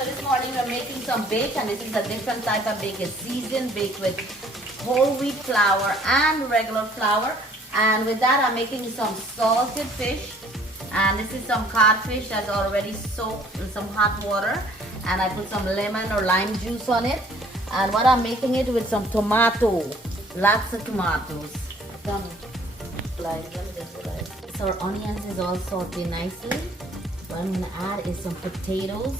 So this morning we're making some bake, and this is a different type of bake. It's seasoned bake with whole wheat flour and regular flour. And with that I'm making some salted fish. And this is some codfish that's already soaked in some hot water. And I put some lemon or lime juice on it. And what I'm making it with some tomato. Lots of tomatoes. Some slice, let me just slice. So our onions is all sauteed nicely. What I'm gonna add is some potatoes.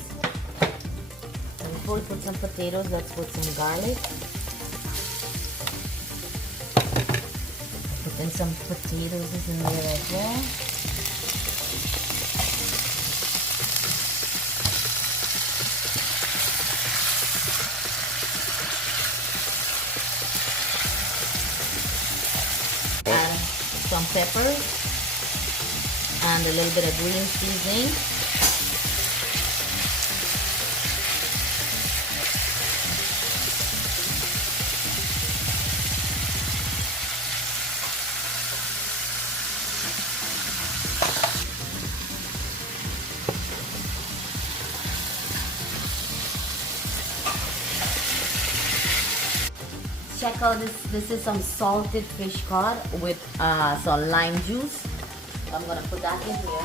And before we put some potatoes, let's put some garlic. Put in some potatoes in there as well. Add some peppers and a little bit of green seasoning. Check out this. This is some salted fish cod with some lime juice. I'm gonna put that in here.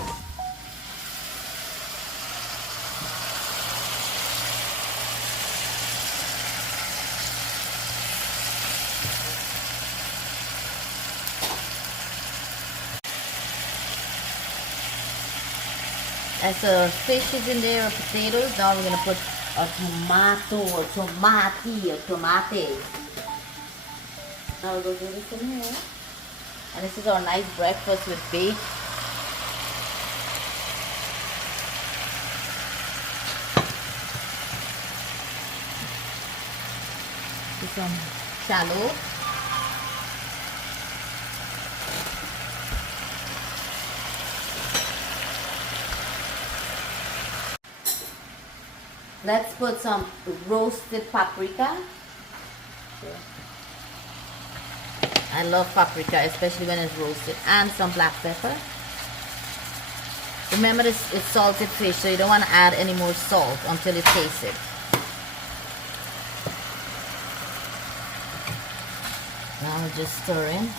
As the fish is in there, potatoes, now we're gonna put a tomato or tomate. Now we'll go do this in here. And this is our nice breakfast with bake. Some shallots. Let's put some roasted paprika. I love paprika, especially when it's roasted, and some black pepper. Remember, this it's salted fish, so you don't want to add any more salt until you taste it. Now I'll just stir in.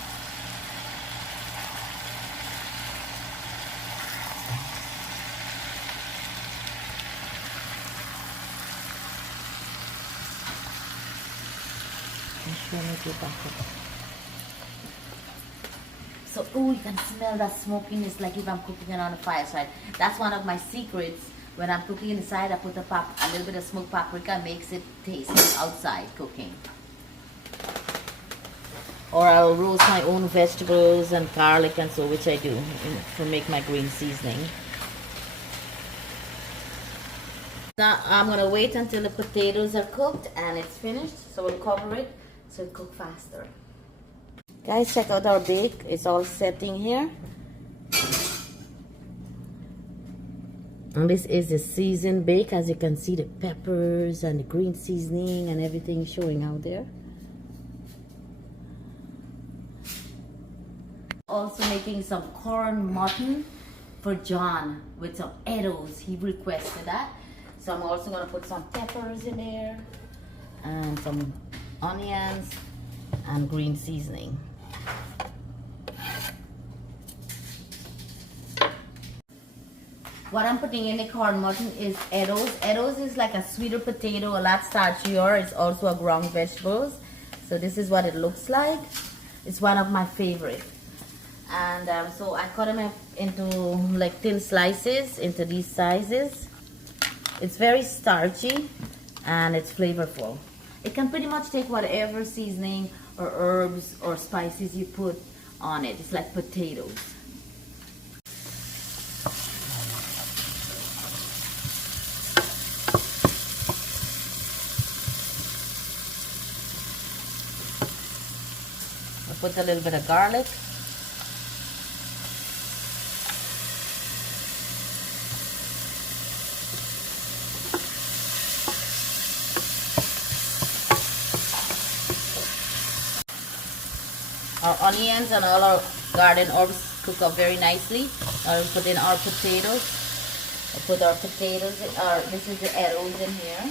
So, oh, you can smell that smokiness like if I'm cooking it on a fireside. That's one of my secrets. When I'm cooking inside, I put a little bit of smoked paprika, makes it taste like outside cooking. Or I'll roast my own vegetables and garlic and so, which I do to make my green seasoning. Now I'm gonna wait until the potatoes are cooked and it's finished. So we'll cover it so it cook faster. Guys, check out our bake. It's all setting here. And this is the seasoned bake. As you can see, the peppers and the green seasoning and everything showing out there. Also making some corn mutton for John with some eddoes. He requested that. So I'm also gonna put some peppers in there and some onions and green seasoning. What I'm putting in the corn mutton is eddoes. Eddoes is like a sweeter potato, a lot starchier. It's also a ground vegetables. So this is what it looks like. It's one of my favorite. And so I cut them into like thin slices, into these sizes. It's very starchy and it's flavorful. It can pretty much take whatever seasoning or herbs or spices you put on it. It's like potatoes. I'll put a little bit of garlic. Our onions and all our garden herbs cook up very nicely. Now we'll put in our potatoes. Put our potatoes, or this is the eddoes in here.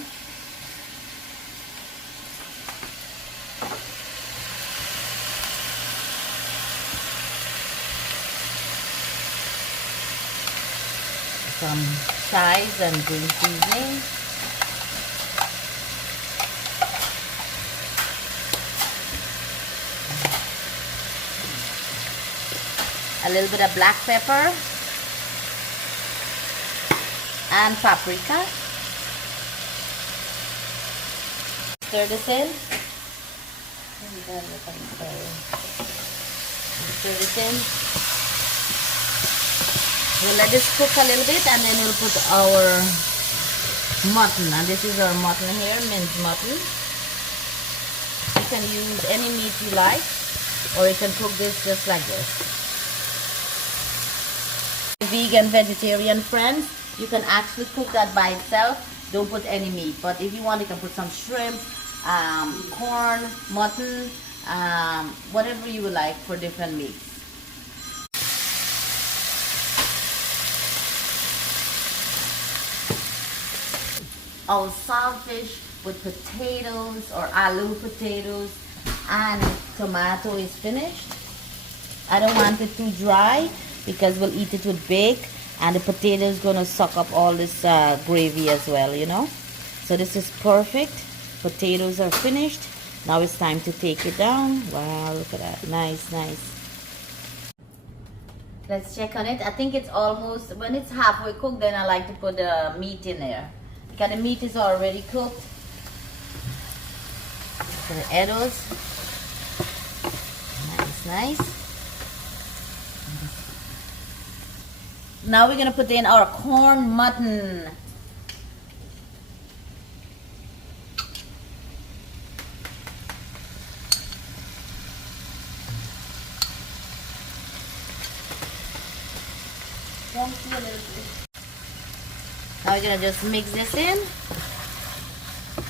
Some chives and green seasoning. A little bit of black pepper and paprika. Stir this in. Stir this in. We'll let this cook a little bit, and then we'll put our mutton. And this is our mutton here, minced mutton. You can use any meat you like, or you can cook this just like this. Vegan, vegetarian friends, you can actually cook that by itself. Don't put any meat. But if you want, you can put some shrimp, corn, mutton, whatever you would like for different meats. Our saltfish with potatoes or aloo potatoes and tomato is finished. I don't want it too dry because we'll eat it with bake, and the potato is going to suck up all this gravy as well, you know. So this is perfect. Potatoes are finished. Now it's time to take it down. Wow, look at that. Nice, nice. Let's check on it. I think it's almost, when it's halfway cooked, then I like to put the meat in there, because the meat is already cooked. So the eddoes. Nice, nice. Now we're going to put in our corn mutton. Now we're going to just mix this in.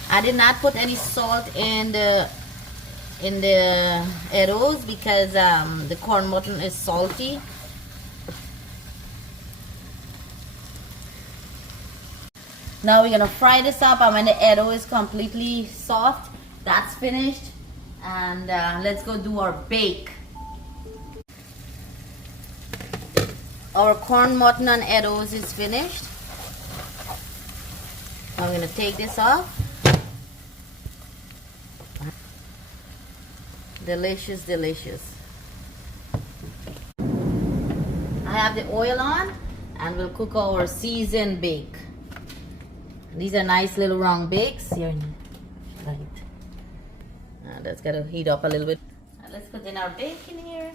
I did not put any salt in the eddoes because the corn mutton is salty. Now we're gonna fry this up, and when the eddo is completely soft, that's finished. And let's go do our bake. Our corn mutton and eddoes is finished. Now we're gonna take this off. Delicious, delicious. I have the oil on, and we'll cook our seasoned bake. These are nice little round bakes. Here, right. That's got to heat up a little bit. Let's put in our bacon here.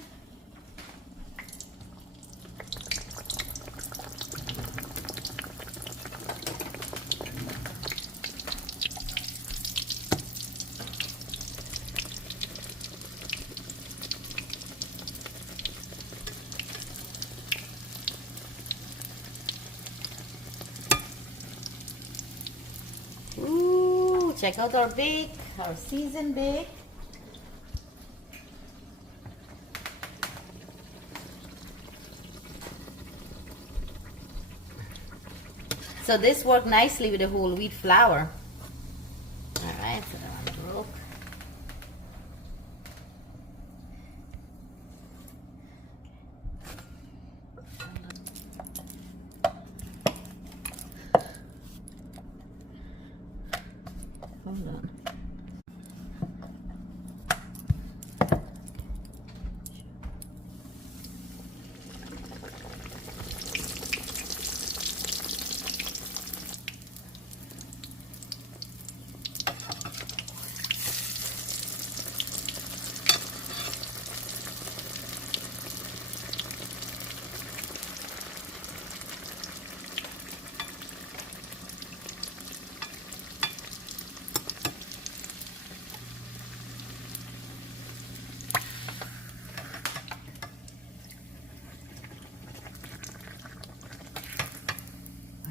Ooh, check out our bake, our seasoned bake. So this worked nicely with the whole wheat flour. Alright, so that one broke. Hold on.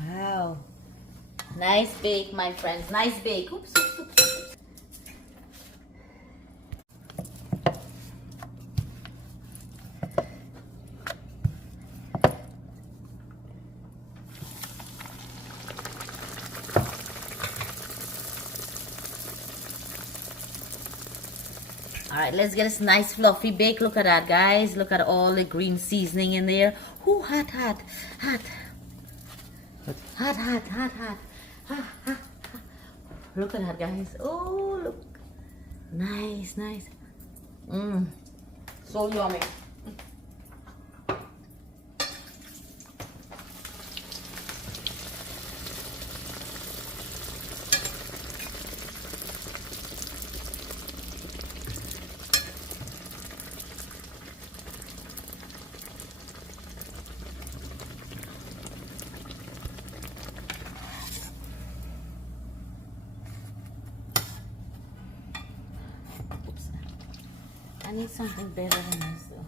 Wow. Nice bake, my friends. Nice bake. Oops, oops, oops. right, let's get this nice fluffy bake. Look at that, guys. Look at all the green seasoning in there. Ooh, hot, hot, hot. Hot, hot, hot, hot. Hot, hot, hot. Look at that, guys. Oh, look. Nice, nice. Mmm. So yummy. I need something better than this though.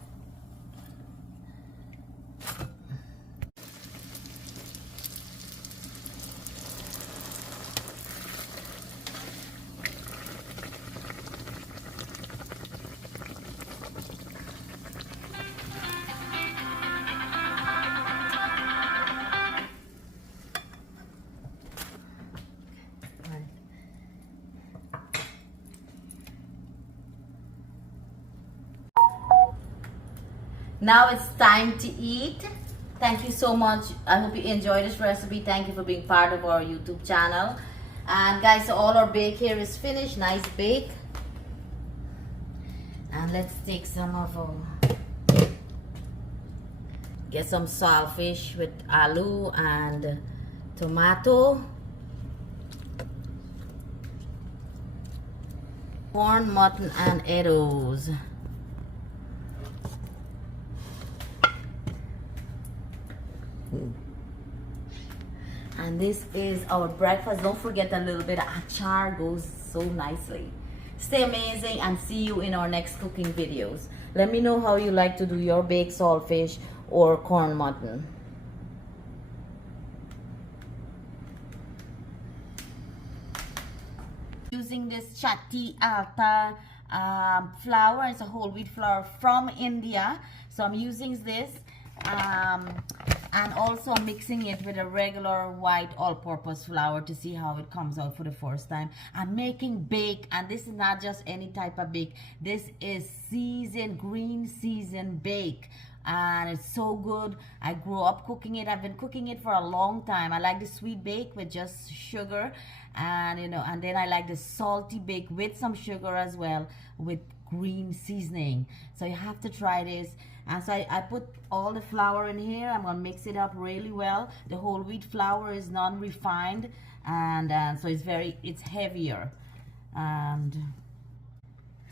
Now it's time to eat. Thank you so much. I hope you enjoyed this recipe. Thank you for being part of our YouTube channel. And guys, so all our bake here is finished. Nice bake. And let's take some of our, get some saltfish with aloo and tomato. Corn, mutton, and eddoes. And this is our breakfast. Don't forget a little bit of achar, goes so nicely. Stay amazing and see you in our next cooking videos. Let me know how you like to do your baked saltfish or corn mutton. Using this chatti alta flour. It's a whole wheat flour from India. So I'm using this. And also mixing it with a regular white all-purpose flour to see how it comes out for the first time. I'm making bake, and this is not just any type of bake. This is seasoned, green seasoned bake, and it's so good. I grew up cooking it. I've been cooking it for a long time. I like the sweet bake with just sugar, and and then I like the salty bake with some sugar as well, with green seasoning. So you have to try this. And so I put all the flour in here. I'm gonna mix it up really well. The whole wheat flour is non-refined, and so it's heavier. And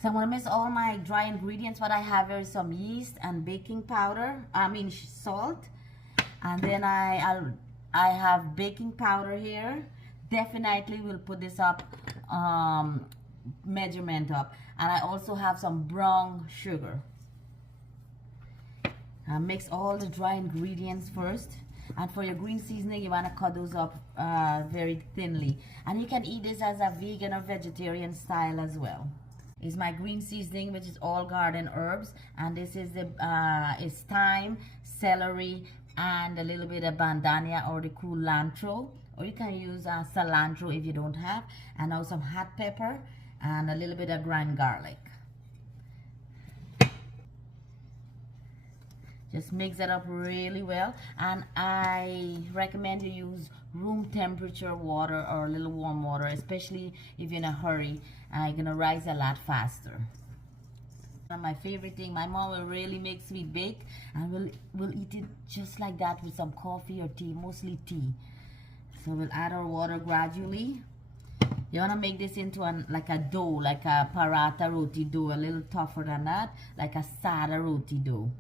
so I'm gonna mix all my dry ingredients. What I have here is some yeast and baking powder. Salt. And then I have baking powder here. Definitely will put this up, measurement up. And I also have some brown sugar. Mix all the dry ingredients first, and for your green seasoning you want to cut those up very thinly, and you can eat this as a vegan or vegetarian style as well. Is my green seasoning, which is all garden herbs, and this is the is thyme, celery, and a little bit of bandania or the culantro, or you can use cilantro if you don't have, and now some hot pepper and a little bit of ground garlic. Just mix it up really well, and I recommend you use room temperature water or a little warm water, especially if you're in a hurry. You're gonna rise a lot faster. My favorite thing, my mom will really make sweet bake, and we'll eat it just like that with some coffee or tea, mostly tea. So we'll add our water gradually. You want to make this into like a dough, like a paratha roti dough, a little tougher than that, like a sada roti dough.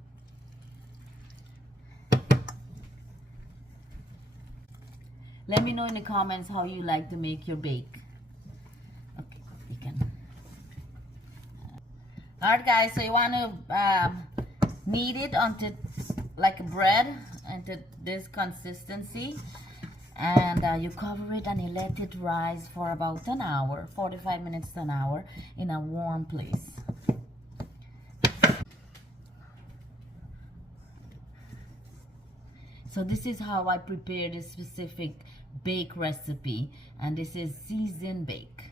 Let me know in the comments how you like to make your bake. Okay, you can. Alright guys, so you want to knead it onto like bread, into this consistency. And you cover it and you let it rise for about an hour, 45 minutes to an hour, in a warm place. So this is how I prepare this specific bake recipe, and this is seasoned bake.